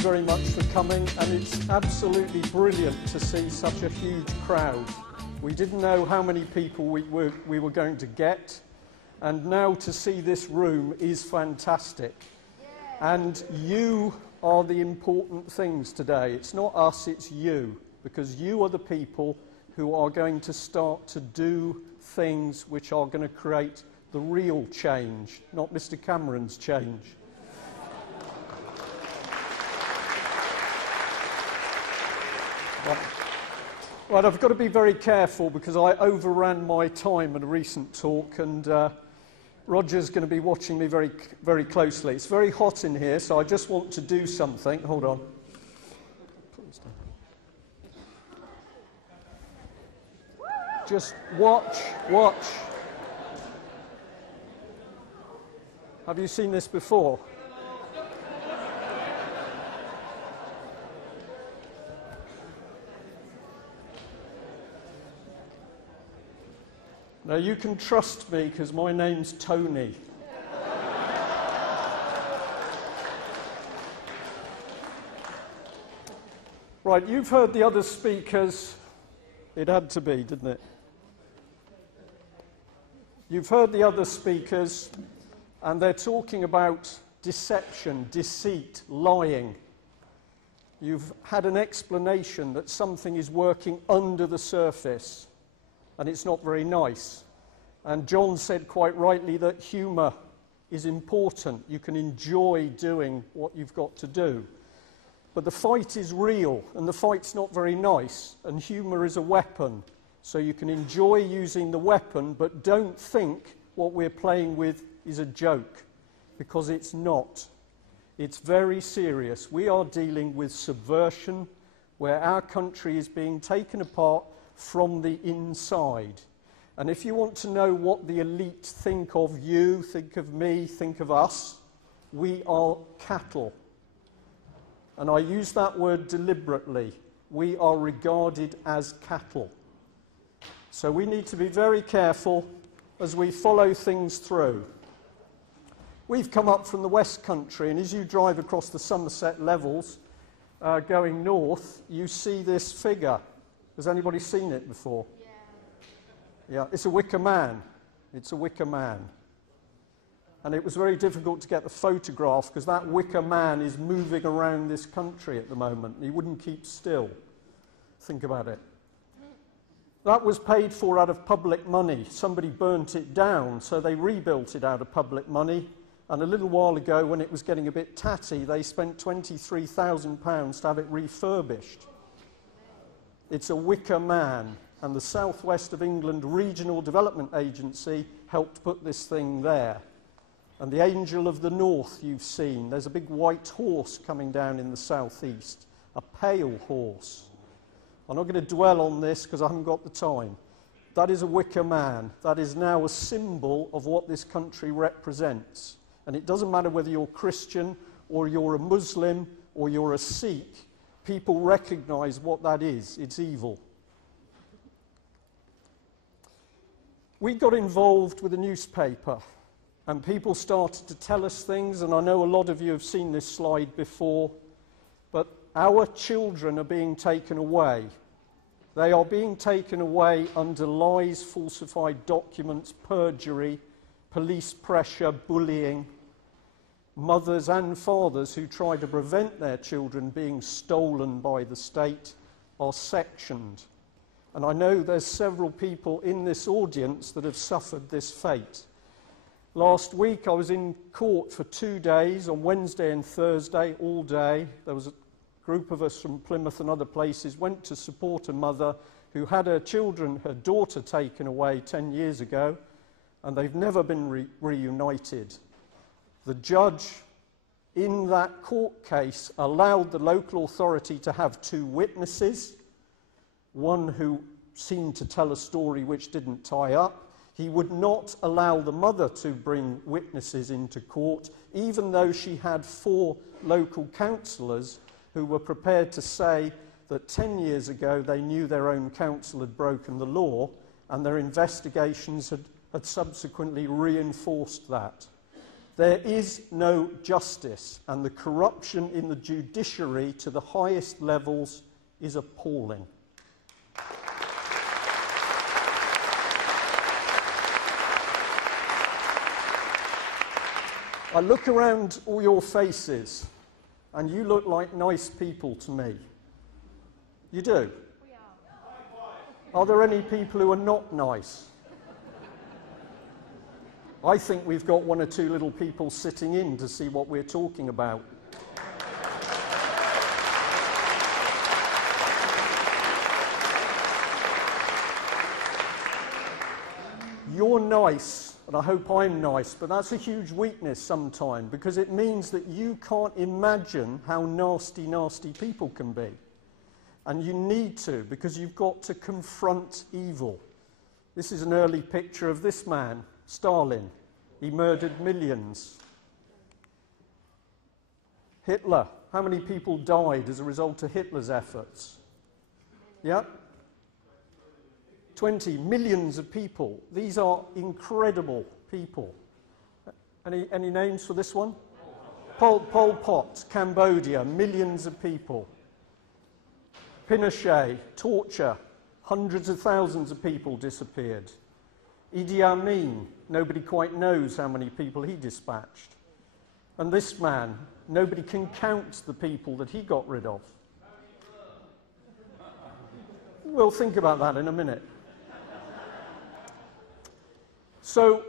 Very much for coming, and it's absolutely brilliant to see such a huge crowd. We didn't know how many people we were going to get, and now to see this room is fantastic. And you are the important things today. It's not us, it's you, because you are the people who are going to start to do things which are going to create the real change, not Mr. Cameron's change. Right, I've got to be very careful because I overran my time at a recent talk, and Roger's going to be watching me very, very closely. It's very hot in here, so I just want to do something. Hold on. Just watch. Have you seen this before? Now, you can trust me because my name's Tony. Right, you've heard the other speakers. It had to be, didn't it? You've heard the other speakers, and they're talking about deception, deceit, lying. You've had an explanation that something is working under the surface, and it's not very nice. And John said quite rightly that humour is important. You can enjoy doing what you've got to do. But the fight is real, and the fight's not very nice, and humour is a weapon. So you can enjoy using the weapon, but don't think what we're playing with is a joke, because it's not. It's very serious. We are dealing with subversion, where our country is being taken apart from the inside. And if you want to know what the elite think of you, think of me, think of us, we are cattle. And I use that word deliberately. We are regarded as cattle. So we need to be very careful as we follow things through. We've come up from the West Country, and as you drive across the Somerset levels going north, you see this figure. Has anybody seen it before? Yeah, it's a wicker man. It's a wicker man. And it was very difficult to get the photograph because that wicker man is moving around this country at the moment. He wouldn't keep still. Think about it. That was paid for out of public money. Somebody burnt it down, so they rebuilt it out of public money. And a little while ago, when it was getting a bit tatty, they spent £23,000 to have it refurbished. It's a wicker man, and the South West of England Regional Development Agency helped put this thing there. And the Angel of the North you've seen. There's a big white horse coming down in the southeast, a pale horse. I'm not going to dwell on this because I haven't got the time. That is a wicker man. That is now a symbol of what this country represents. And it doesn't matter whether you're Christian or you're a Muslim or you're a Sikh. People recognize what that is. It's evil. We got involved with a newspaper, and people started to tell us things, and I know a lot of you have seen this slide before, but our children are being taken away. They are being taken away under lies, falsified documents, perjury, police pressure, bullying. Mothers and fathers who try to prevent their children being stolen by the state are sectioned. And I know there's several people in this audience that have suffered this fate. Last week I was in court for 2 days, on Wednesday and Thursday, all day. There was a group of us from Plymouth and other places, went to support a mother who had her daughter taken away 10 years ago, and they've never been reunited. The judge in that court case, allowed the local authority to have 2 witnesses, one who seemed to tell a story which didn't tie up. He would not allow the mother to bring witnesses into court, even though she had 4 local councillors who were prepared to say that 10 years ago they knew their own council had broken the law, and their investigations had subsequently reinforced that. There is no justice, and the corruption in the judiciary to the highest levels is appalling. I look around all your faces, and you look like nice people to me. You do? We are. Are there any people who are not nice? I think we've got 1 or 2 little people sitting in to see what we're talking about. You're nice, and I hope I'm nice, but that's a huge weakness sometimes, because it means that you can't imagine how nasty, nasty people can be. And you need to, because you've got to confront evil. This is an early picture of this man, Stalin. He murdered millions. Hitler. How many people died as a result of Hitler's efforts? Yeah? 20 millions of people. These are incredible people. Any names for this one? Pol Pot, Cambodia, millions of people. Pinochet, torture, hundreds of thousands of people disappeared. Idi Amin, nobody quite knows how many people he dispatched. And this man, nobody can count the people that he got rid of. We'll think about that in a minute. So,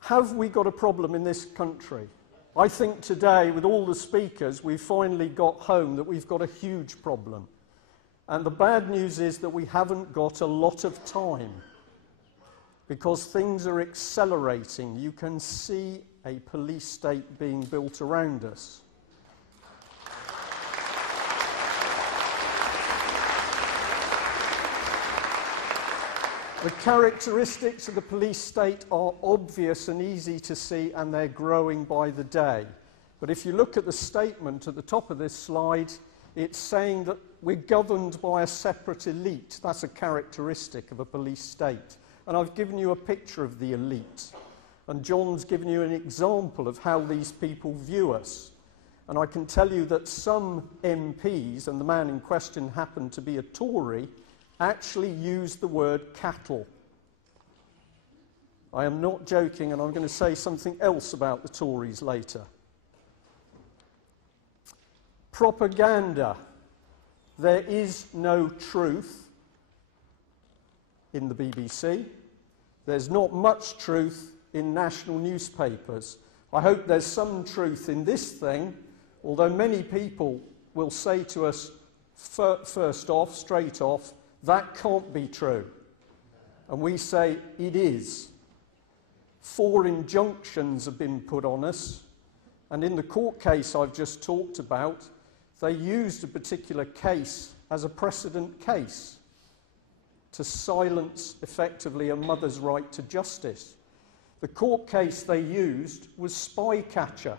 have we got a problem in this country? I think today, with all the speakers, we've finally got home that we've got a huge problem. And the bad news is that we haven't got a lot of time, because things are accelerating. You can see a police state being built around us. The characteristics of the police state are obvious and easy to see, and they're growing by the day. But if you look at the statement at the top of this slide, it's saying that we're governed by a separate elite. That's a characteristic of a police state. And I've given you a picture of the elite. And John's given you an example of how these people view us. And I can tell you that some MPs, and the man in question happened to be a Tory, actually used the word cattle. I am not joking, and I'm going to say something else about the Tories later. Propaganda. There is no truth in the BBC. There's not much truth in national newspapers. I hope there's some truth in this thing, although many people will say to us first off, straight off, that can't be true. And we say it is. 4 injunctions have been put on us, and in the court case I've just talked about, they used a particular case as a precedent case to silence, effectively, a mother's right to justice. The court case they used was Spycatcher.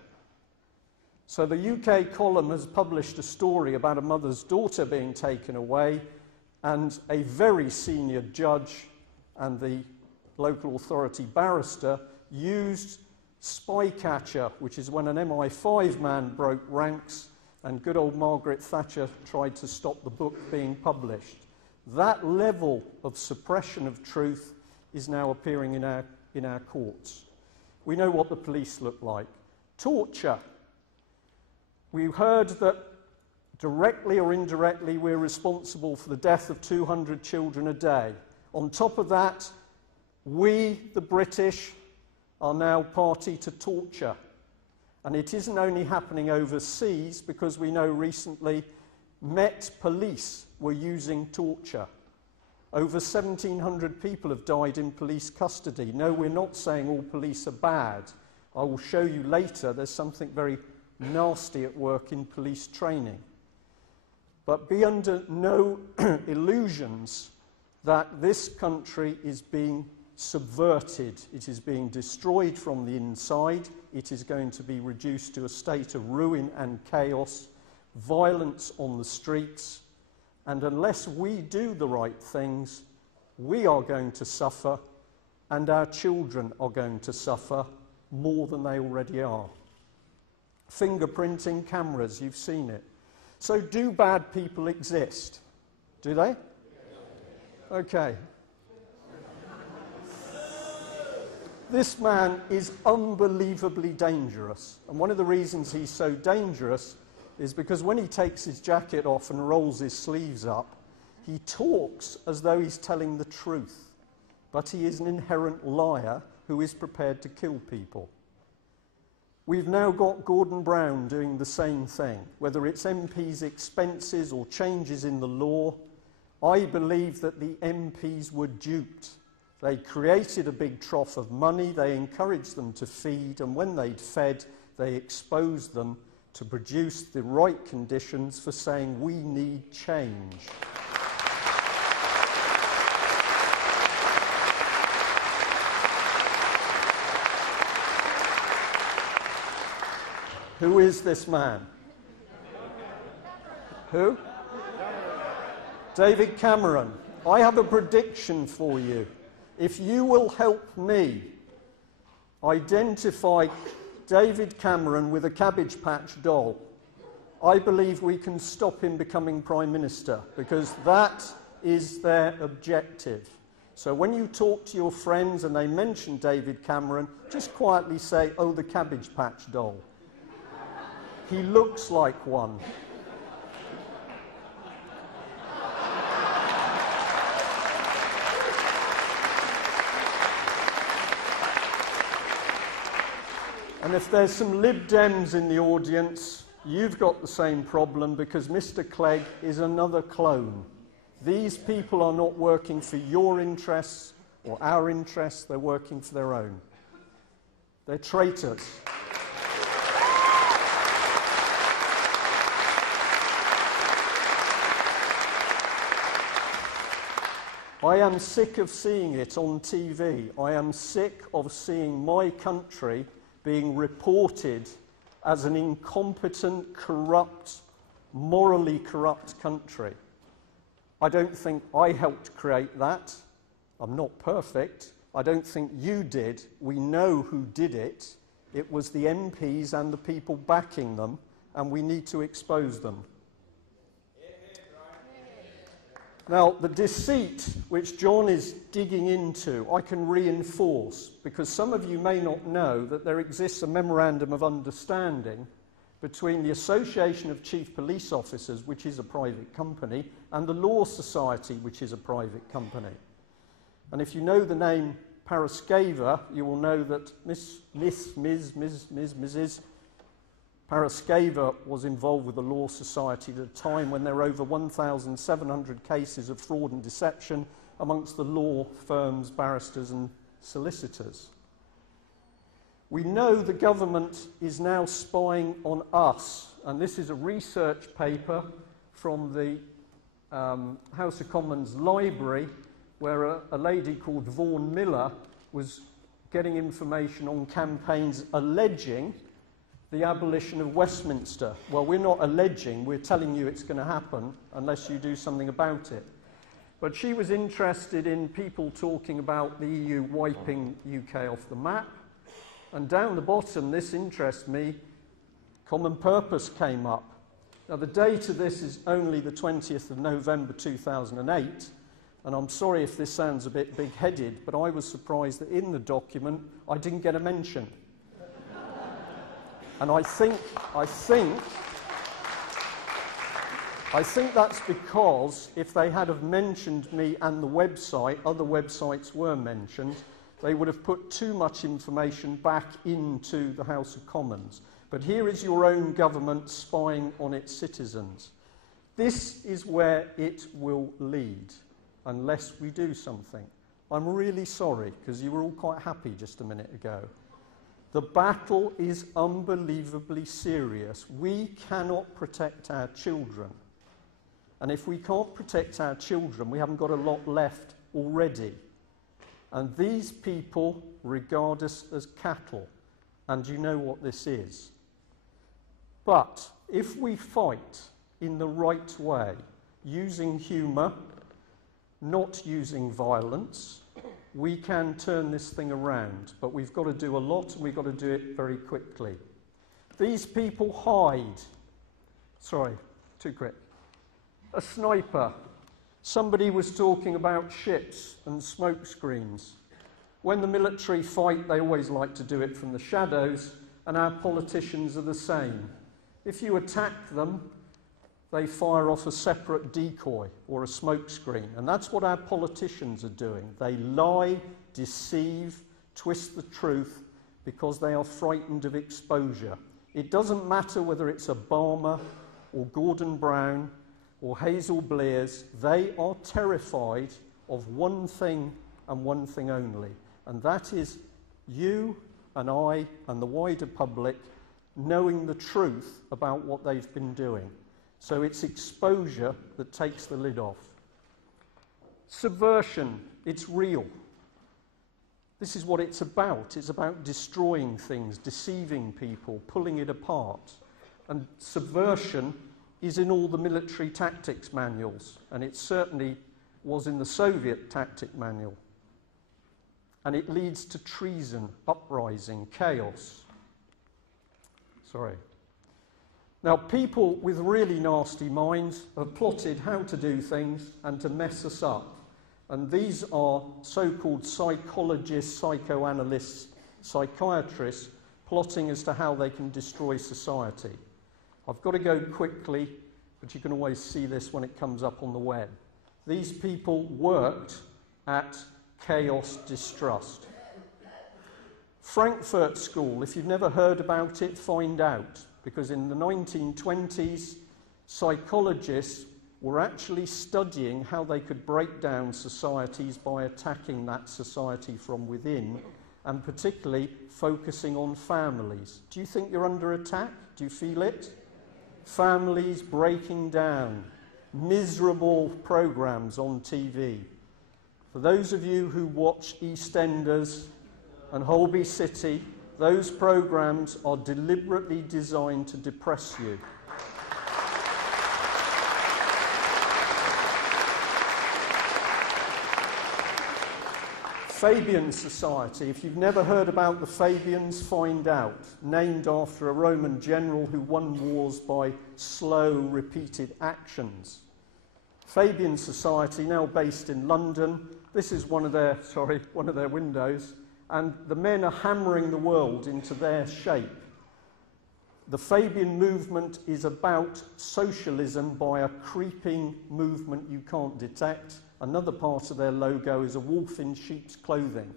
So the UK column has published a story about a mother's daughter being taken away, and a very senior judge and the local authority barrister used Spycatcher, which is when an MI5 man broke ranks and good old Margaret Thatcher tried to stop the book being published. That level of suppression of truth is now appearing in our courts. We know what the police look like. Torture. We heard that directly or indirectly we're responsible for the death of 200 children a day. On top of that, we, the British, are now party to torture. And it isn't only happening overseas, because we know recently Met Police were using torture. Over 1,700 people have died in police custody. No, we're not saying all police are bad. I will show you later there's something very nasty at work in police training. But be under no illusions that this country is being subverted. It is being destroyed from the inside. It is going to be reduced to a state of ruin and chaos, violence on the streets, and unless we do the right things, we are going to suffer, and our children are going to suffer more than they already are. Fingerprinting cameras, you've seen it. So do bad people exist? Do they? Okay. This man is unbelievably dangerous, and one of the reasons he's so dangerous is because when he takes his jacket off and rolls his sleeves up, he talks as though he's telling the truth, but he is an inherent liar who is prepared to kill people. We've now got Gordon Brown doing the same thing, whether it's MPs' expenses or changes in the law. I believe that the MPs were duped. They created a big trough of money, they encouraged them to feed, and when they'd fed, they exposed them to produce the right conditions for saying we need change. Who is this man? Who? David Cameron. I have a prediction for you. If you will help me identify David Cameron with a Cabbage Patch doll, I believe we can stop him becoming Prime Minister, because that is their objective. So when you talk to your friends and they mention David Cameron, just quietly say, "Oh, the Cabbage Patch doll. He looks like one." And if there's some Lib Dems in the audience, you've got the same problem, because Mr. Clegg is another clone. These people are not working for your interests or our interests, they're working for their own. They're traitors. I am sick of seeing it on TV. I am sick of seeing my country being reported as an incompetent, corrupt, morally corrupt country. I don't think I helped create that. I'm not perfect. I don't think you did. We know who did it. It was the MPs and the people backing them, and we need to expose them. Now, the deceit which John is digging into, I can reinforce, because some of you may not know that there exists a memorandum of understanding between the Association of Chief Police Officers, which is a private company, and the Law Society, which is a private company. And if you know the name Paraskeva, you will know that Mrs. Paraskeva was involved with the Law Society at a time when there were over 1,700 cases of fraud and deception amongst the law firms, barristers and solicitors. We know the government is now spying on us, and this is a research paper from the House of Commons Library, where a lady called Vaughan Miller was getting information on campaigns alleging the abolition of Westminster. Well, we're not alleging, we're telling you it's going to happen unless you do something about it. But she was interested in people talking about the EU wiping UK off the map. And down the bottom, this interests me, Common Purpose came up. Now, the date of this is only the 20th of November 2008, and I'm sorry if this sounds a bit big-headed, but I was surprised that in the document I didn't get a mention. And I think that's because if they had have mentioned me and the website, other websites were mentioned, they would have put too much information back into the House of Commons. But here is your own government spying on its citizens. This is where it will lead, unless we do something. I'm really sorry, because you were all quite happy just a minute ago. The battle is unbelievably serious. We cannot protect our children. And if we can't protect our children, we haven't got a lot left already. And these people regard us as cattle. And you know what this is. But if we fight in the right way, using humour, not using violence, we can turn this thing around. But we've got to do a lot, and we've got to do it very quickly. These people hide. Sorry, too quick. A sniper. Somebody was talking about ships and smoke screens. When the military fight, they always like to do it from the shadows, and our politicians are the same. If you attack them, they fire off a separate decoy or a smoke screen. And that's what our politicians are doing. They lie, deceive, twist the truth because they are frightened of exposure. It doesn't matter whether it's Obama or Gordon Brown or Hazel Blair's. They are terrified of one thing and one thing only. And that is you and I and the wider public knowing the truth about what they've been doing. So it's exposure that takes the lid off. Subversion, it's real. This is what it's about. It's about destroying things, deceiving people, pulling it apart. And subversion is in all the military tactics manuals, and it certainly was in the Soviet tactic manual. And it leads to treason, uprising, chaos. Sorry. Now, people with really nasty minds have plotted how to do things and to mess us up. And these are so-called psychologists, psychoanalysts, psychiatrists, plotting as to how they can destroy society. I've got to go quickly, but you can always see this when it comes up on the web. These people worked at chaos distrust. Frankfurt School, if you've never heard about it, find out. Because in the 1920s, psychologists were actually studying how they could break down societies by attacking that society from within, and particularly focusing on families. Do you think you're under attack? Do you feel it? Families breaking down, miserable programs on TV. For those of you who watch EastEnders and Holby City, those programs are deliberately designed to depress you. Fabian Society, if you've never heard about the Fabians, find out. Named after a Roman general who won wars by slow, repeated actions. Fabian Society, now based in London. This is one of their windows. And the men are hammering the world into their shape. The Fabian movement is about socialism by a creeping movement you can't detect. Another part of their logo is a wolf in sheep's clothing.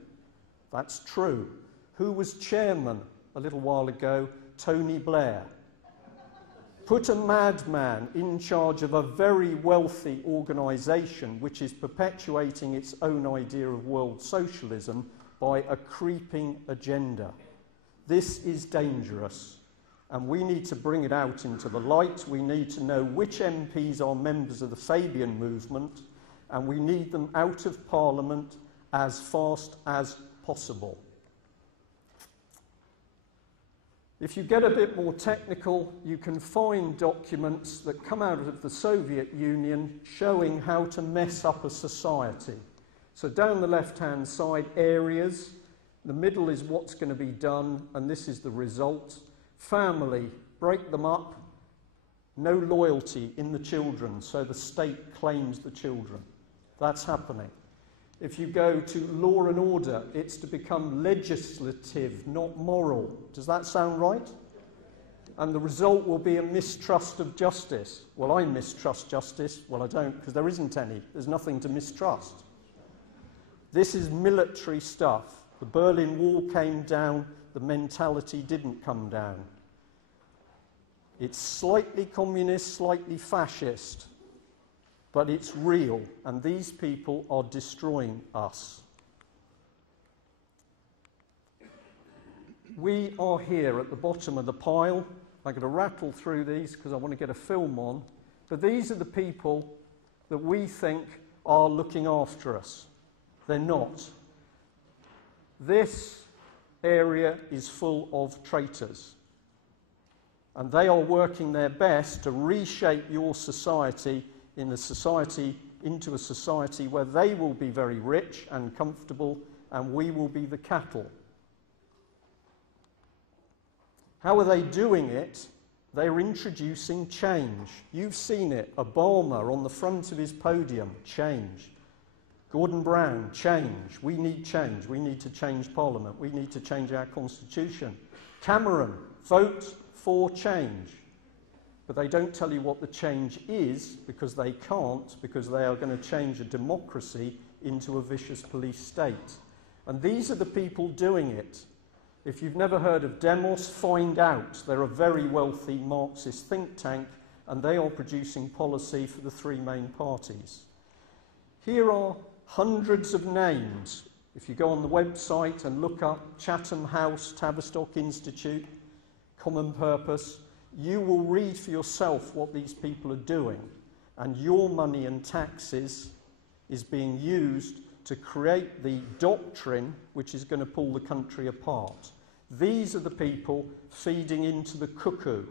That's true. Who was chairman a little while ago? Tony Blair. Put a madman in charge of a very wealthy organisation which is perpetuating its own idea of world socialism by a creeping agenda. This is dangerous, and we need to bring it out into the light. We need to know which MPs are members of the Fabian movement, and we need them out of Parliament as fast as possible. If you get a bit more technical, you can find documents that come out of the Soviet Union showing how to mess up a society. So down the left-hand side, areas. The middle is what's going to be done, and this is the result. Family, break them up. No loyalty in the children, so the state claims the children. That's happening. If you go to law and order, it's to become legislative, not moral. Does that sound right? And the result will be a mistrust of justice. Well, I mistrust justice. Well, I don't, because there isn't any. There's nothing to mistrust. This is military stuff. The Berlin Wall came down, the mentality didn't come down. It's slightly communist, slightly fascist, but it's real, and these people are destroying us. We are here at the bottom of the pile. I'm going to rattle through these because I want to get a film on. But these are the people that we think are looking after us. They're not. This area is full of traitors. And they are working their best to reshape your society into a society where they will be very rich and comfortable and we will be the cattle. How are they doing it? They're introducing change. You've seen it. Obama on the front of his podium, change. Gordon Brown, change. We need change. We need to change Parliament. We need to change our constitution. Cameron, vote for change. But they don't tell you what the change is because they can't, because they are going to change a democracy into a vicious police state. And these are the people doing it. If you've never heard of Demos, find out. They're a very wealthy Marxist think tank and they are producing policy for the three main parties. Here are hundreds of names. If you go on the website and look up Chatham House, Tavistock Institute, Common Purpose, you will read for yourself what these people are doing. And your money and taxes is being used to create the doctrine which is going to pull the country apart. These are the people feeding into the cuckoo.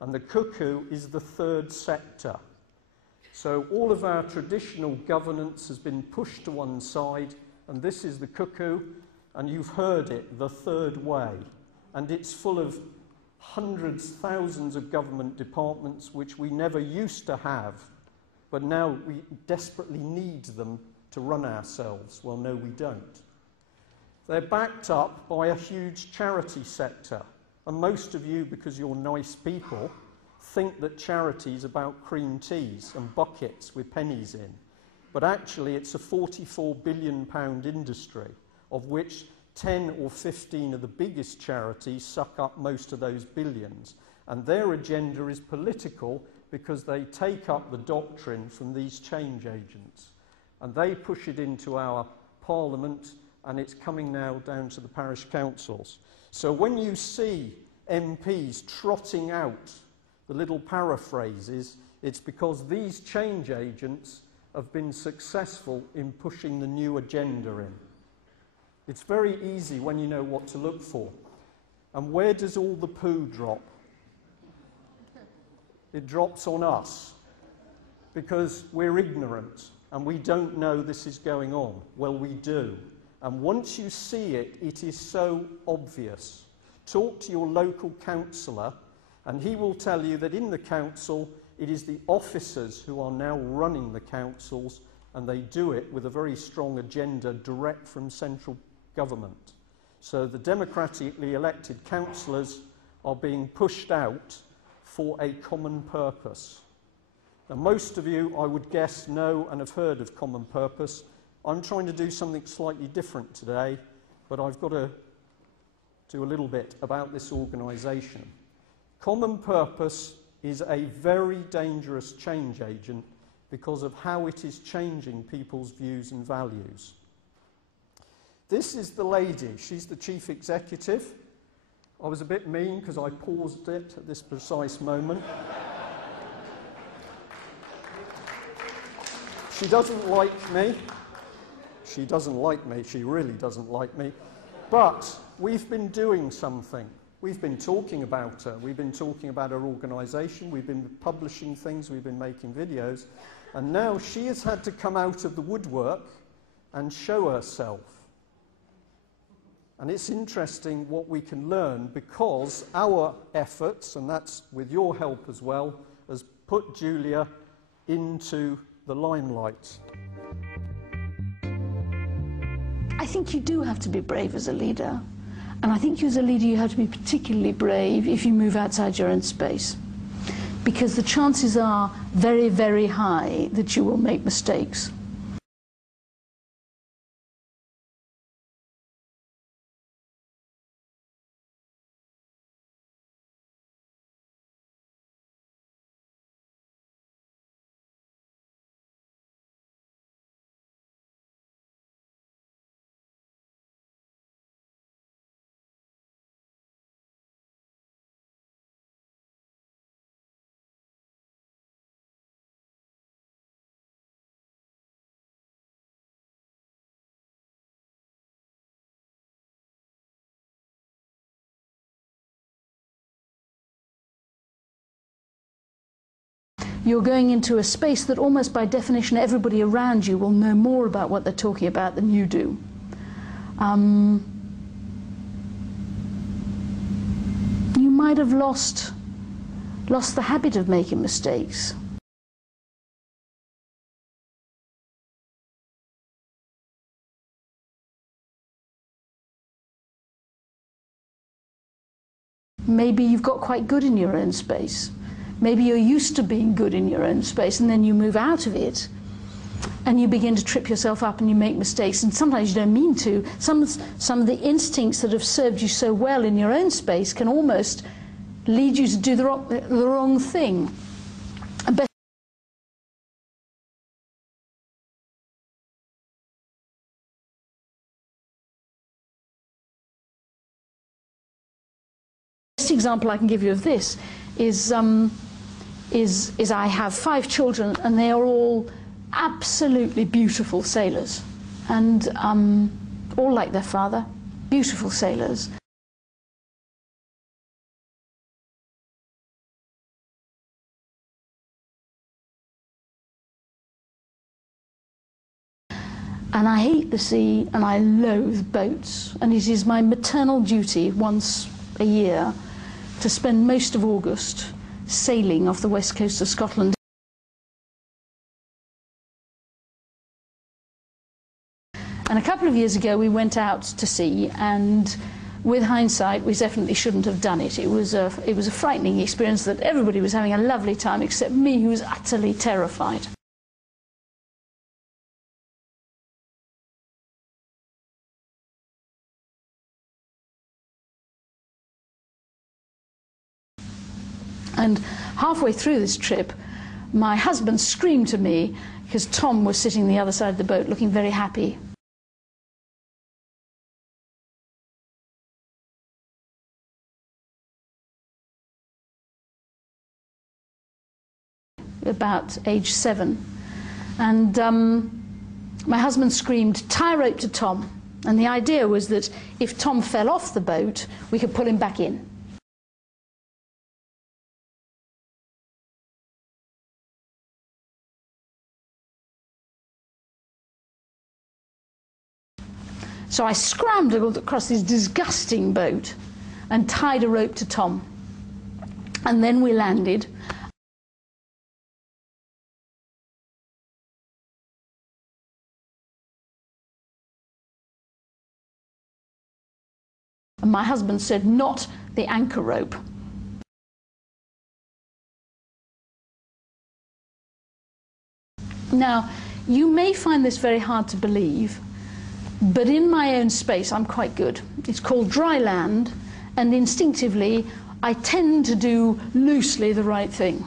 And the cuckoo is the third sector. So all of our traditional governance has been pushed to one side, and this is the cuckoo, and you've heard it, the third way. And it's full of hundreds, thousands of government departments which we never used to have, but now we desperately need them to run ourselves. Well, no, we don't. They're backed up by a huge charity sector. And most of you, because you're nice people, think that charity is about cream teas and buckets with pennies in. But actually, it's a £44 billion industry, of which 10 or 15 of the biggest charities suck up most of those billions. And their agenda is political because they take up the doctrine from these change agents. And they push it into our Parliament, and it's coming now down to the parish councils. So when you see MPs trotting out the little paraphrases, it's because these change agents have been successful in pushing the new agenda in. It's very easy when you know what to look for. And where does all the poo drop? It drops on us because we're ignorant and we don't know this is going on. Well, we do. And once you see it, it is so obvious. Talk to your local councillor and he will tell you that in the council, it is the officers who are now running the councils, and they do it with a very strong agenda direct from central government. So the democratically elected councillors are being pushed out for a common purpose. Now, most of you, I would guess, know and have heard of Common Purpose. I'm trying to do something slightly different today, but I've got to do a little bit about this organisation. Common Purpose is a very dangerous change agent because of how it is changing people's views and values. This is the lady. She's the chief executive. I was a bit mean because I paused it at this precise moment. She doesn't like me. She doesn't like me. She really doesn't like me. But we've been doing something. We've been talking about her. We've been talking about her organisation. We've been publishing things. We've been making videos. And now she has had to come out of the woodwork and show herself. And it's interesting what we can learn because our efforts, and that's with your help as well, has put Julia into the limelight. I think you do have to be brave as a leader. And I think as a leader you have to be particularly brave if you move outside your own space. Because the chances are very, very high that you will make mistakes. You're going into a space that almost by definition everybody around you will know more about what they're talking about than you do. You might have lost the habit of making mistakes. Maybe you've got quite good in your own space. Maybe you're used to being good in your own space, and then you move out of it and you begin to trip yourself up and you make mistakes, and sometimes you don't mean to. Some of the instincts that have served you so well in your own space can almost lead you to do the wrong thing. And best example I can give you of this is I have 5 children, and they are all absolutely beautiful sailors, and all like their father, beautiful sailors. And I hate the sea and I loathe boats, and it is my maternal duty once a year to spend most of August sailing off the west coast of Scotland. And a couple of years ago we went out to sea, and with hindsight we definitely shouldn't have done it. It was a frightening experience that everybody was having a lovely time except me, who was utterly terrified. And halfway through this trip, my husband screamed to me because Tom was sitting on the other side of the boat looking very happy. About age 7. And my husband screamed, "Tie rope to Tom." And the idea was that if Tom fell off the boat, we could pull him back in. So I scrambled across this disgusting boat and tied a rope to Tom. And then we landed. And my husband said, "Not the anchor rope." Now, you may find this very hard to believe, but in my own space I'm quite good. It's called dry land, and instinctively I tend to do loosely the right thing.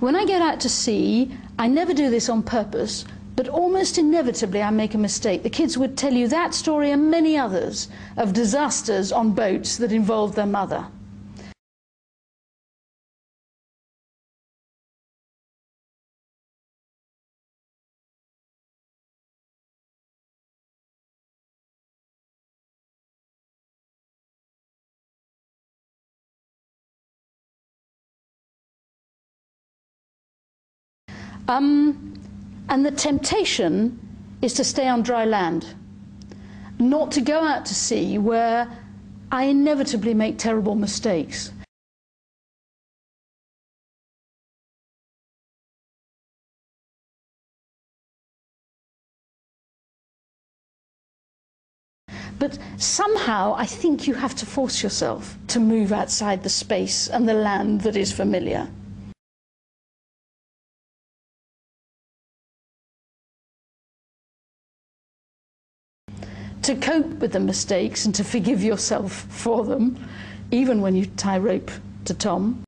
When I get out to sea, I never do this on purpose, but almost inevitably I make a mistake. The kids would tell you that story and many others of disasters on boats that involved their mother. And the temptation is to stay on dry land, not to go out to sea where I inevitably make terrible mistakes. But somehow I think you have to force yourself to move outside the space and the land that is familiar. To cope with the mistakes and to forgive yourself for them, even when you tie rope to Tom.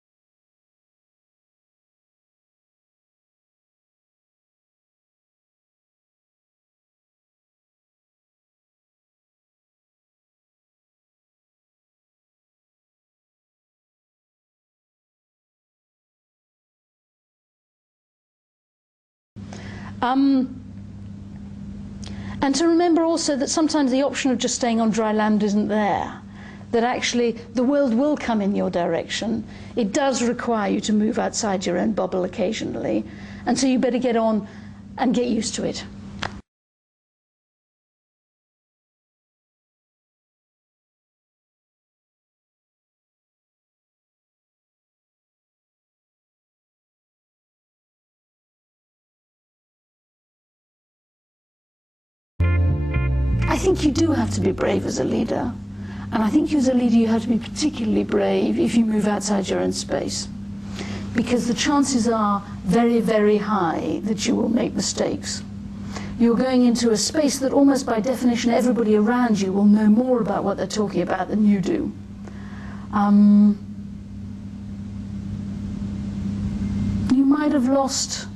And to remember also that sometimes the option of just staying on dry land isn't there, that actually the world will come in your direction. It does require you to move outside your own bubble occasionally, and so you better get on and get used to it. I think you do have to be brave as a leader. And I think as a leader you have to be particularly brave if you move outside your own space. Because the chances are very, very high that you will make mistakes. You're going into a space that almost by definition everybody around you will know more about what they're talking about than you do. You might have lost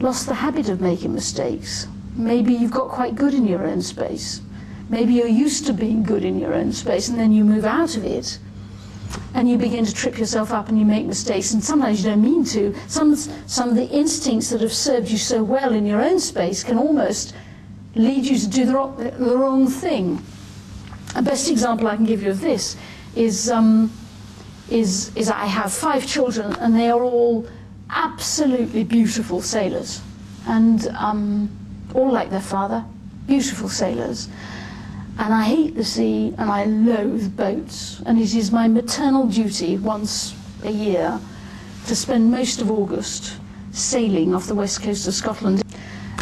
the habit of making mistakes. Maybe you've got quite good in your own space. Maybe you're used to being good in your own space, and then you move out of it and you begin to trip yourself up and you make mistakes, and sometimes you don't mean to. Some of the instincts that have served you so well in your own space can almost lead you to do the wrong thing. A best example I can give you of this is I have 5 children, and they are all absolutely beautiful sailors, and all like their father, beautiful sailors. And I hate the sea and I loathe boats, and it is my maternal duty once a year to spend most of August sailing off the west coast of Scotland.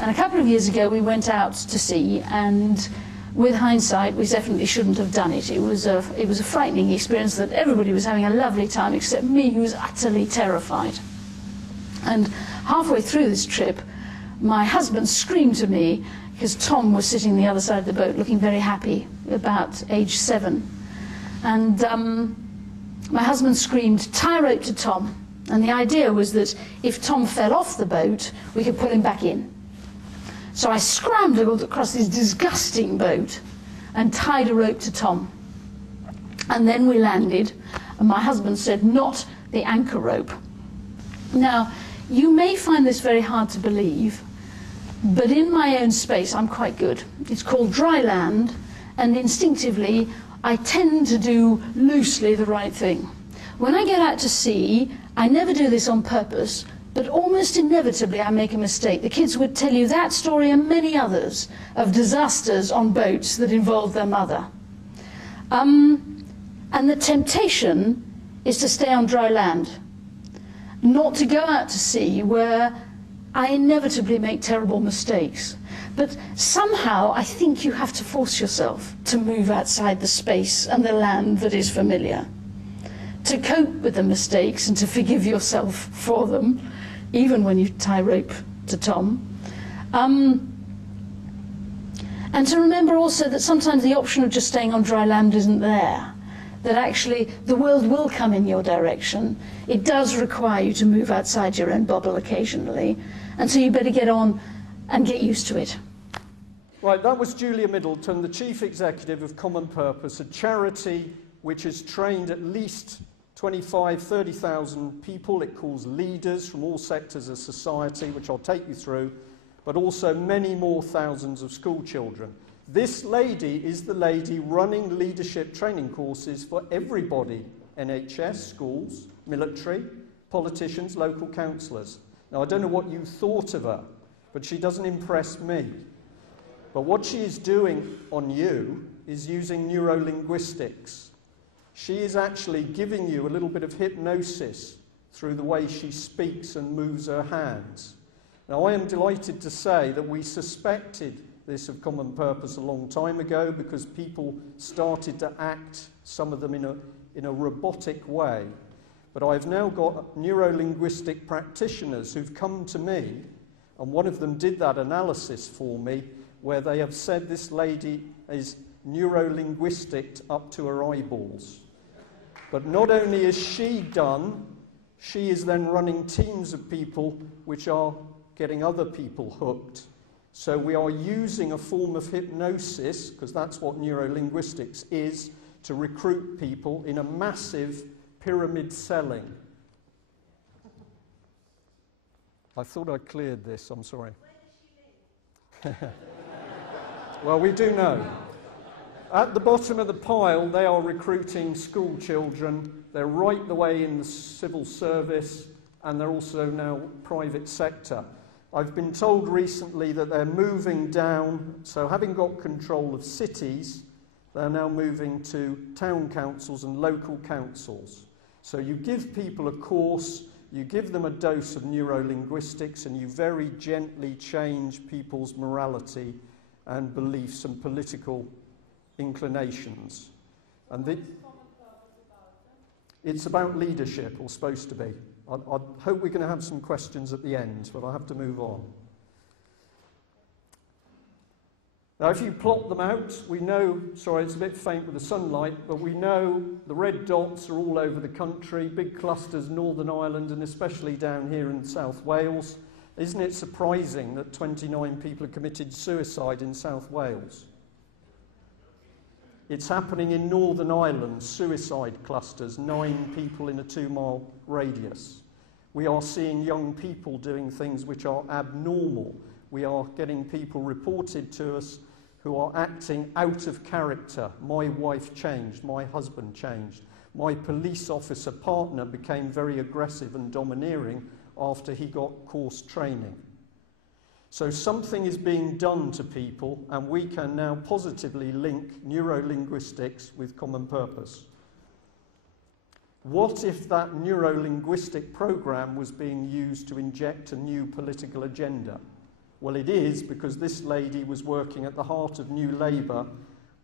And a couple of years ago we went out to sea, and with hindsight we definitely shouldn't have done it. It was a frightening experience that everybody was having a lovely time except me, who was utterly terrified. And halfway through this trip my husband screamed to me, because Tom was sitting the other side of the boat looking very happy, about age 7. And my husband screamed, "Tie rope to Tom." And the idea was that if Tom fell off the boat, we could pull him back in. So I scrambled across this disgusting boat and tied a rope to Tom. And then we landed, and my husband said, "Not the anchor rope." Now, you may find this very hard to believe, but in my own space I'm quite good. It's called dry land, and instinctively I tend to do loosely the right thing. When I get out to sea, I never do this on purpose, but almost inevitably I make a mistake. The kids would tell you that story and many others of disasters on boats that involved their mother. And the temptation is to stay on dry land, not to go out to sea where I inevitably make terrible mistakes. But somehow I think you have to force yourself to move outside the space and the land that is familiar, to cope with the mistakes and to forgive yourself for them, even when you tie rope to Tom. And to remember also that sometimes the option of just staying on dry land isn't there, that actually the world will come in your direction. It does require you to move outside your own bubble occasionally, and so you better get on and get used to it. Right, that was Julia Middleton, the Chief Executive of Common Purpose, a charity which has trained at least 30,000 people. It calls leaders from all sectors of society, which I'll take you through, but also many more thousands of school children. This lady is the lady running leadership training courses for everybody: NHS, schools, military, politicians, local councillors. Now, I don't know what you thought of her, but she doesn't impress me. But what she is doing on you is using neurolinguistics. She is actually giving you a little bit of hypnosis through the way she speaks and moves her hands. Now, I am delighted to say that we suspected this of Common Purpose a long time ago, because people started to act, some of them in a robotic way. But I've now got neurolinguistic practitioners who've come to me, and one of them did that analysis for me, where they have said this lady is neurolinguistic up to her eyeballs. But not only is she done, she is then running teams of people which are getting other people hooked. So we are using a form of hypnosis, because that's what neurolinguistics is, to recruit people in a massive pyramid selling. I thought I cleared this, I'm sorry. Well, we do know. At the bottom of the pile, they are recruiting school children. They're right the way in the civil service, and they're also now private sector. I've been told recently that they're moving down, so having got control of cities, they're now moving to town councils and local councils. So you give people a course, you give them a dose of neurolinguistics, and you very gently change people's morality and beliefs and political inclinations. And it's about leadership, or supposed to be. I hope we're going to have some questions at the end, but I have to move on. Now, if you plot them out, we know, sorry, it's a bit faint with the sunlight, but we know the red dots are all over the country, big clusters, Northern Ireland, and especially down here in South Wales. Isn't it surprising that 29 people have committed suicide in South Wales? It's happening in Northern Ireland, suicide clusters, 9 people in a 2-mile radius. We are seeing young people doing things which are abnormal. We are getting people reported to us who are acting out of character. My wife changed, my husband changed. My police officer partner became very aggressive and domineering after he got course training. So something is being done to people, and we can now positively link neurolinguistics with common purpose. What if that neurolinguistic program was being used to inject a new political agenda? Well, it is, because this lady was working at the heart of New Labour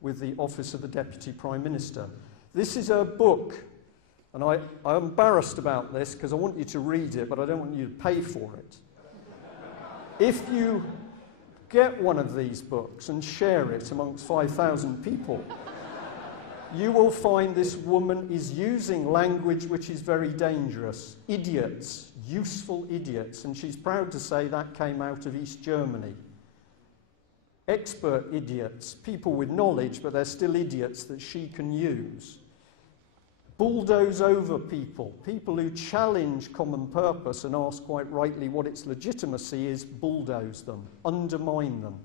with the Office of the Deputy Prime Minister. This is her book, and I'm embarrassed about this because I want you to read it, but I don't want you to pay for it. If you get one of these books and share it amongst 5,000 people, you will find this woman is using language which is very dangerous. Idiots, useful idiots, and she's proud to say that came out of East Germany. Expert idiots, people with knowledge, but they're still idiots that she can use. Bulldoze over people, people who challenge common purpose and ask quite rightly what its legitimacy is, bulldoze them, undermine them.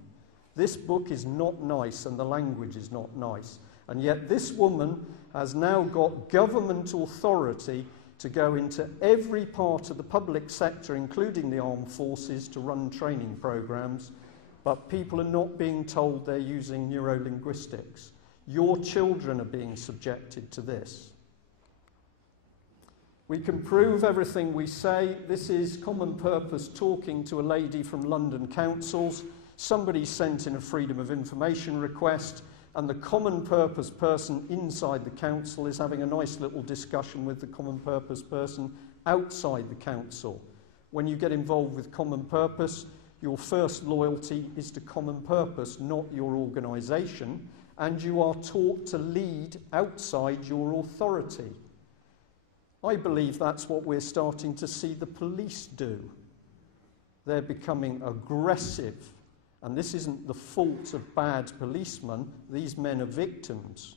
This book is not nice, and the language is not nice. And yet this woman has now got government authority to go into every part of the public sector, including the armed forces, to run training programs, but people are not being told they're using neurolinguistics. Your children are being subjected to this. We can prove everything we say. This is common purpose talking to a lady from London councils. Somebody sent in a freedom of information request, and the common purpose person inside the council is having a nice little discussion with the common purpose person outside the council. When you get involved with common purpose, your first loyalty is to common purpose, not your organisation, and you are taught to lead outside your authority. I believe that's what we're starting to see the police do. They're becoming aggressive. And this isn't the fault of bad policemen. These men are victims.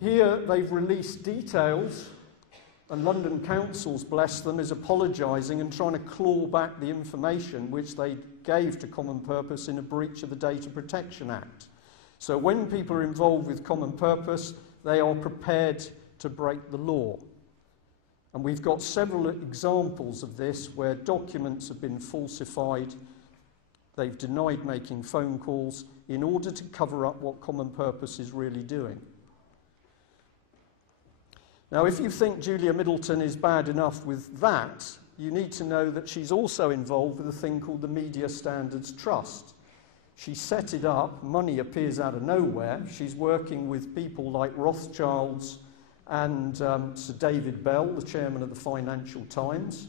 Here they've released details, and London councils, bless them, is apologising and trying to claw back the information which they gave to common purpose in a breach of the Data Protection Act. So when people are involved with common purpose, they are prepared to break the law. And we've got several examples of this where documents have been falsified. They've denied making phone calls in order to cover up what common purpose is really doing. Now, if you think Julia Middleton is bad enough with that, you need to know that she's also involved with a thing called the Media Standards Trust. She set it up, money appears out of nowhere. She's working with people like Rothschilds and Sir David Bell, the chairman of the Financial Times.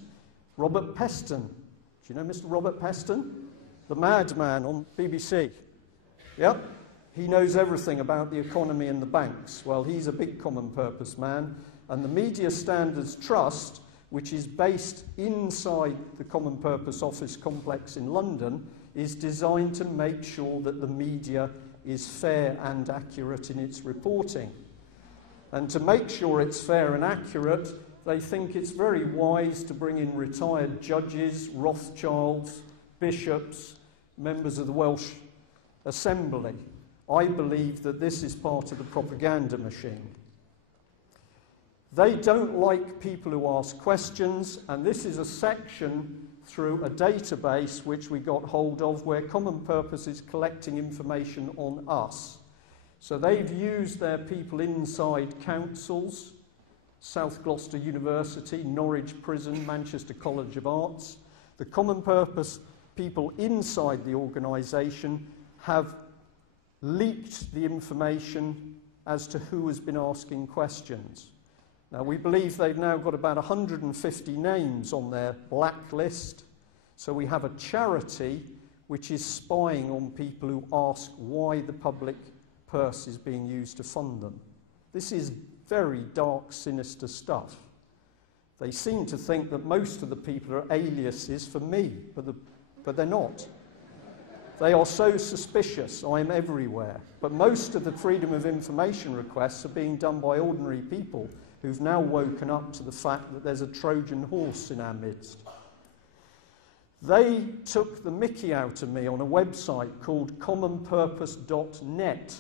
Robert Peston. Do you know Mr. Robert Peston? The madman on BBC. Yep. He knows everything about the economy and the banks. Well, he's a big common purpose man. And the Media Standards Trust, which is based inside the Common Purpose Office complex in London, is designed to make sure that the media is fair and accurate in its reporting. And to make sure it's fair and accurate, they think it's very wise to bring in retired judges, Rothschilds, bishops, members of the Welsh Assembly. I believe that this is part of the propaganda machine. They don't like people who ask questions, and this is a section through a database which we got hold of where Common Purpose is collecting information on us. So they've used their people inside councils, South Gloucester University, Norwich Prison, Manchester College of Arts. The Common Purpose people inside the organisation have leaked the information as to who has been asking questions. Now, we believe they've now got about 150 names on their blacklist, so we have a charity which is spying on people who ask why the public purse is being used to fund them. This is very dark, sinister stuff. They seem to think that most of the people are aliases for me, but they're not. They are so suspicious. I am everywhere. But most of the freedom of information requests are being done by ordinary people who've now woken up to the fact that there's a Trojan horse in our midst. They took the mickey out of me on a website called commonpurpose.net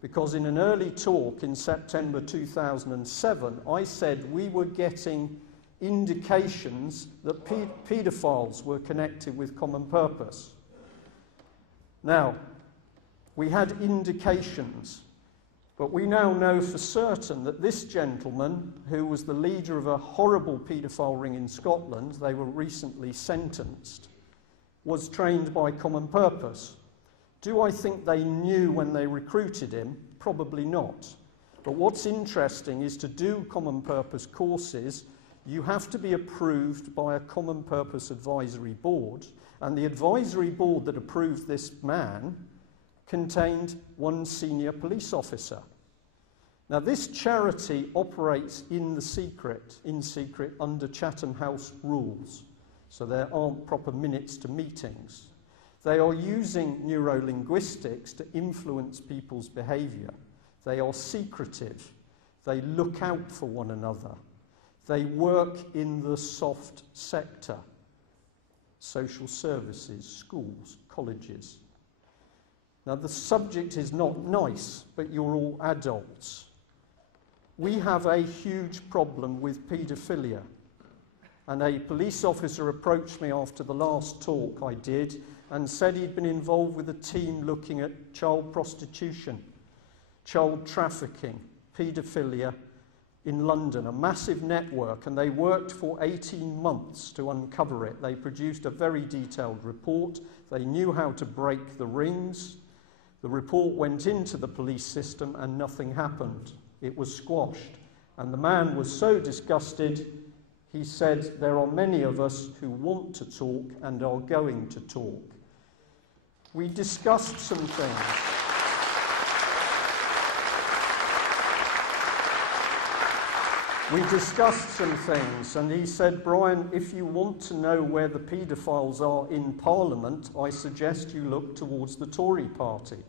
because in an early talk in September 2007, I said we were getting indications that paedophiles were connected with Common Purpose. Now, we had indications, but we now know for certain that this gentleman, who was the leader of a horrible paedophile ring in Scotland, they were recently sentenced, was trained by Common Purpose. Do I think they knew when they recruited him? Probably not. But what's interesting is to do Common Purpose courses, you have to be approved by a Common Purpose Advisory Board, and the advisory board that approved this man contained one senior police officer. Now, this charity operates in secret under Chatham House rules, so there aren't proper minutes to meetings. They are using neurolinguistics to influence people's behaviour. They are secretive. They look out for one another. They work in the soft sector. Social services, schools, colleges. Now, the subject is not nice, but you're all adults. We have a huge problem with paedophilia. And a police officer approached me after the last talk I did and said he'd been involved with a team looking at child prostitution, child trafficking, paedophilia in London, a massive network, and they worked for 18 months to uncover it. They produced a very detailed report. They knew how to break the rings. The report went into the police system and nothing happened. It was squashed. And the man was so disgusted, he said, there are many of us who want to talk and are going to talk. We discussed some things. We discussed some things, and he said, Brian, if you want to know where the paedophiles are in Parliament, I suggest you look towards the Tory party.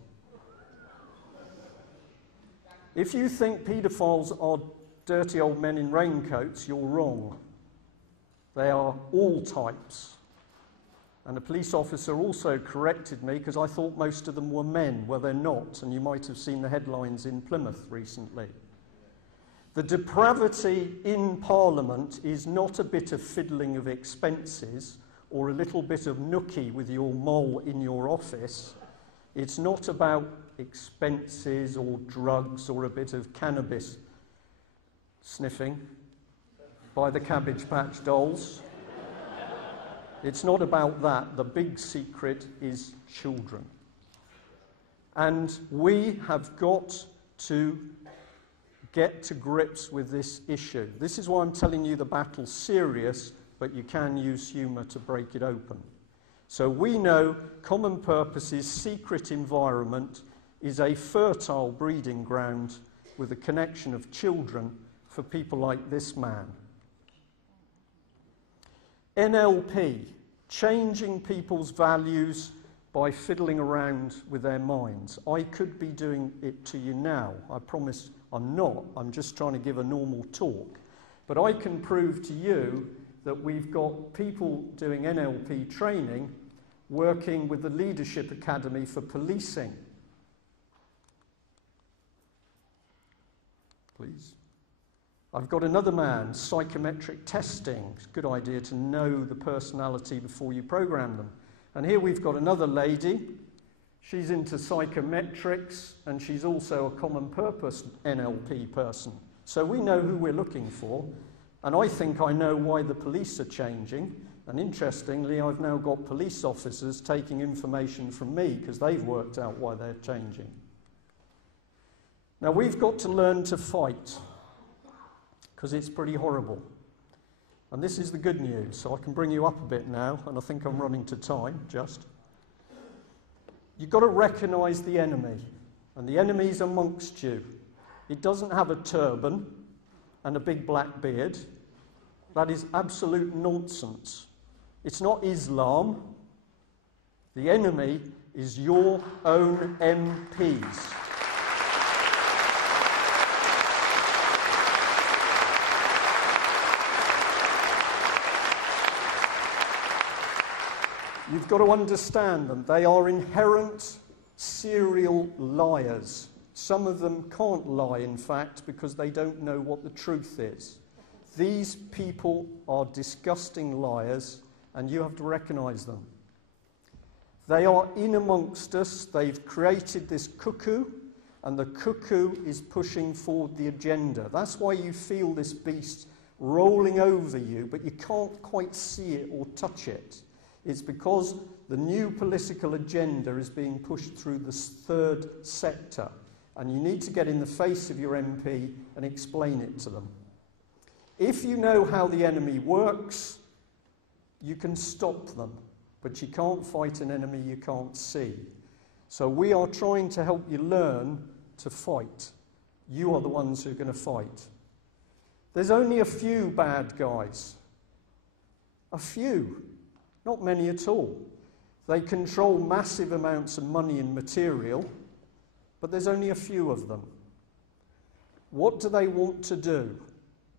If you think paedophiles are dirty old men in raincoats, you're wrong. They are all types. And a police officer also corrected me because I thought most of them were men. Well, they're not, and you might have seen the headlines in Plymouth recently. The depravity in Parliament is not a bit of fiddling of expenses or a little bit of nookie with your mole in your office. It's not about expenses or drugs or a bit of cannabis sniffing by the Cabbage Patch Dolls. It's not about that. The big secret is children. And we have got to get to grips with this issue. This is why I'm telling you the battle's serious, but you can use humour to break it open. So we know Common Purpose's secret environment is a fertile breeding ground with a connection of children for people like this man. NLP, changing people's values by fiddling around with their minds. I could be doing it to you now. I promise I'm not. I'm just trying to give a normal talk. But I can prove to you that we've got people doing NLP training working with the Leadership Academy for Policing. Please. I've got another man, psychometric testing. It's a good idea to know the personality before you program them. And here we've got another lady. She's into psychometrics, and she's also a common purpose NLP person. So we know who we're looking for, and I think I know why the police are changing. And interestingly, I've now got police officers taking information from me because they've worked out why they're changing. Now we've got to learn to fight, because it's pretty horrible. And this is the good news, so I can bring you up a bit now, and I think I'm running to time, just. You've got to recognise the enemy, and the enemy's amongst you. It doesn't have a turban and a big black beard. That is absolute nonsense. It's not Islam. The enemy is your own MPs. You've got to understand them. They are inherent serial liars. Some of them can't lie, in fact, because they don't know what the truth is. These people are disgusting liars, and you have to recognise them. They are in amongst us. They've created this cuckoo, and the cuckoo is pushing forward the agenda. That's why you feel this beast rolling over you, but you can't quite see it or touch it. It's because the new political agenda is being pushed through the third sector, and you need to get in the face of your MP and explain it to them. If you know how the enemy works, you can stop them, but you can't fight an enemy you can't see. So we are trying to help you learn to fight. You are the ones who are going to fight. There's only a few bad guys. A few. Not many at all. They control massive amounts of money and material, but there's only a few of them. What do they want to do?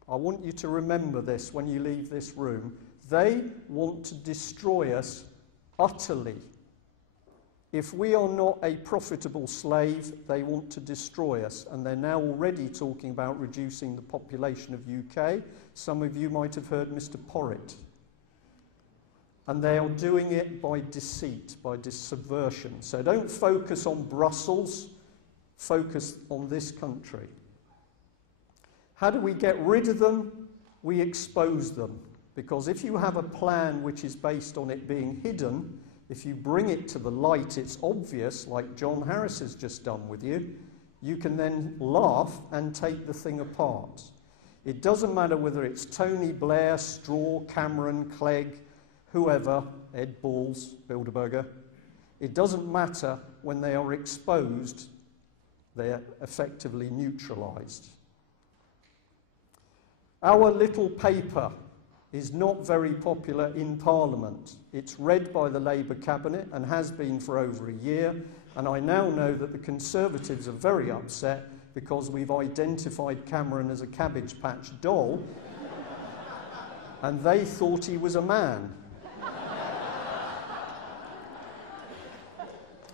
I want you to remember this when you leave this room. They want to destroy us utterly. If we are not a profitable slave, they want to destroy us. And they're now already talking about reducing the population of UK. Some of you might have heard Mr. Porritt. And they are doing it by deceit, by subversion. So don't focus on Brussels, focus on this country. How do we get rid of them? We expose them. Because if you have a plan which is based on it being hidden, if you bring it to the light, it's obvious, like John Harris has just done with you, you can then laugh and take the thing apart. It doesn't matter whether it's Tony Blair, Straw, Cameron, Clegg, whoever, Ed Balls, Bilderberger. It doesn't matter. When they are exposed, they're effectively neutralised. Our little paper is not very popular in Parliament. It's read by the Labour cabinet and has been for over a year, and I now know that the Conservatives are very upset because we've identified Cameron as a Cabbage Patch doll and they thought he was a man.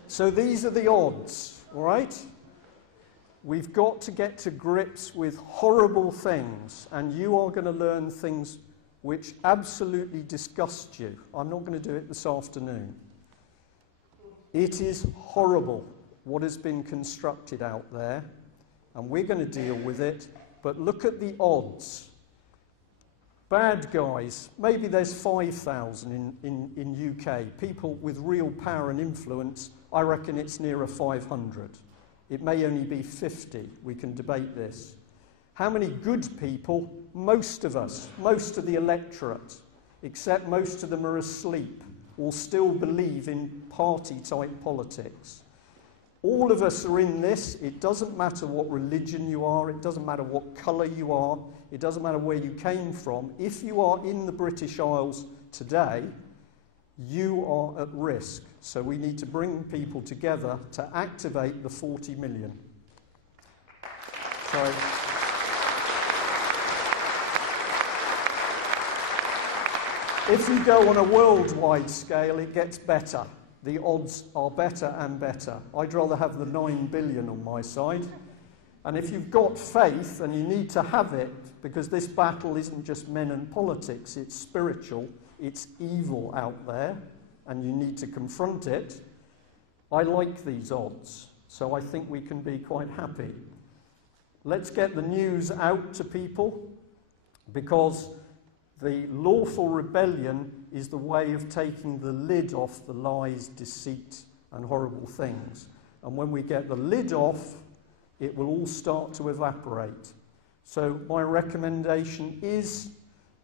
So these are the odds, all right? We've got to get to grips with horrible things, and you are going to learn things which absolutely disgust you. I'm not going to do it this afternoon. It is horrible what has been constructed out there, and we're going to deal with it, but look at the odds. Bad guys, maybe there's 5,000 in UK. People with real power and influence, I reckon it's nearer 500. It may only be 50. We can debate this. How many good people? Most of us, most of the electorate, except most of them are asleep, will still believe in party-type politics. All of us are in this. It doesn't matter what religion you are. It doesn't matter what colour you are. It doesn't matter where you came from. If you are in the British Isles today, you are at risk. So we need to bring people together to activate the 40 million. Sorry. If you go on a worldwide scale, it gets better. The odds are better and better. I'd rather have the 9 billion on my side. And if you've got faith, and you need to have it, because this battle isn't just men and politics, it's spiritual, it's evil out there, and you need to confront it. I like these odds, so I think we can be quite happy. Let's get the news out to people, because the lawful rebellion is the way of taking the lid off the lies, deceit, and horrible things. And when we get the lid off, it will all start to evaporate. So my recommendation is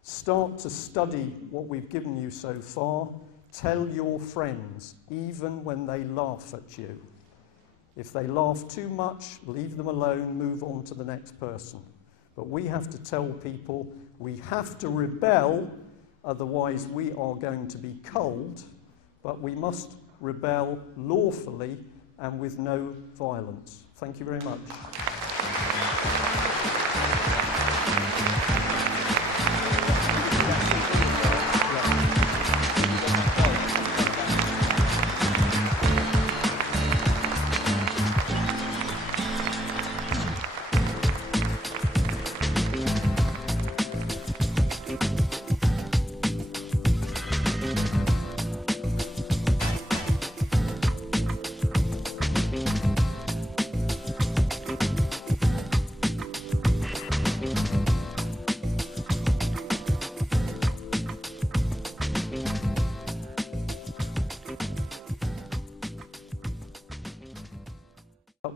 start to study what we've given you so far. Tell your friends, even when they laugh at you. If they laugh too much, leave them alone, move on to the next person. But we have to tell people we have to rebel, otherwise we are going to be culled, but we must rebel lawfully and with no violence. Thank you very much.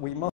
We must